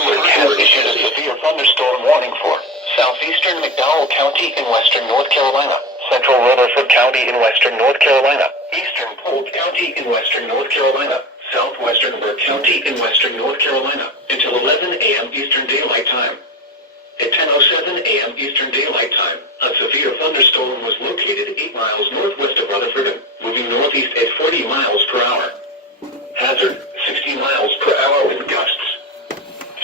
has issued a severe thunderstorm warning for southeastern McDowell County in western North Carolina, central Rutherford County in western North Carolina, eastern Polk County in western North Carolina, southwestern Burke County in western North Carolina, until 11 a.m. Eastern Daylight Time. At 10:07 a.m. Eastern Daylight Time, a severe thunderstorm was located 8 miles northwest of Rutherford, moving northeast at 40 miles per hour. Hazard, 60 miles per hour with gusts.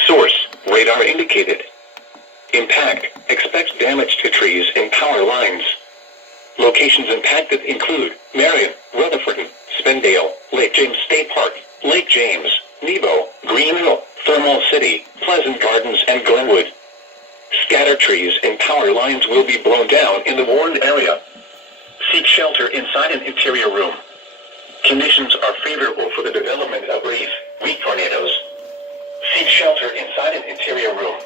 Source, radar indicated. Impact, expect damage to trees and power lines. Locations impacted include Marion, Rutherford, Spindale, Lake James State Park, Lake James, Nebo, Greenville, Thermal City, Pleasant Gardens, and Glenwood. Scattered trees and power lines will be blown down in the warned area. Seek shelter inside an interior room. Conditions are favorable for the development of brief, weak tornadoes. Seek shelter inside an interior room.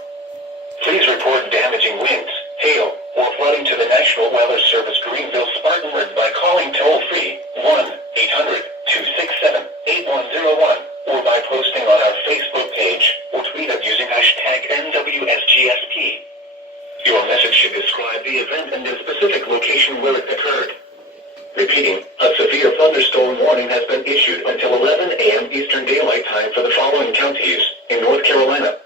Please report damaging winds, hail, or flooding to the National Weather Service Greenville Spartanburg by calling toll-free 1-800-267-8101 or by posting on our Facebook page or tweet us using #NWSGSP. Your message should describe the event and the specific location where it occurred. Repeating, a severe thunderstorm warning has been issued until 11 a.m. Eastern Daylight Time for the following counties in North Carolina: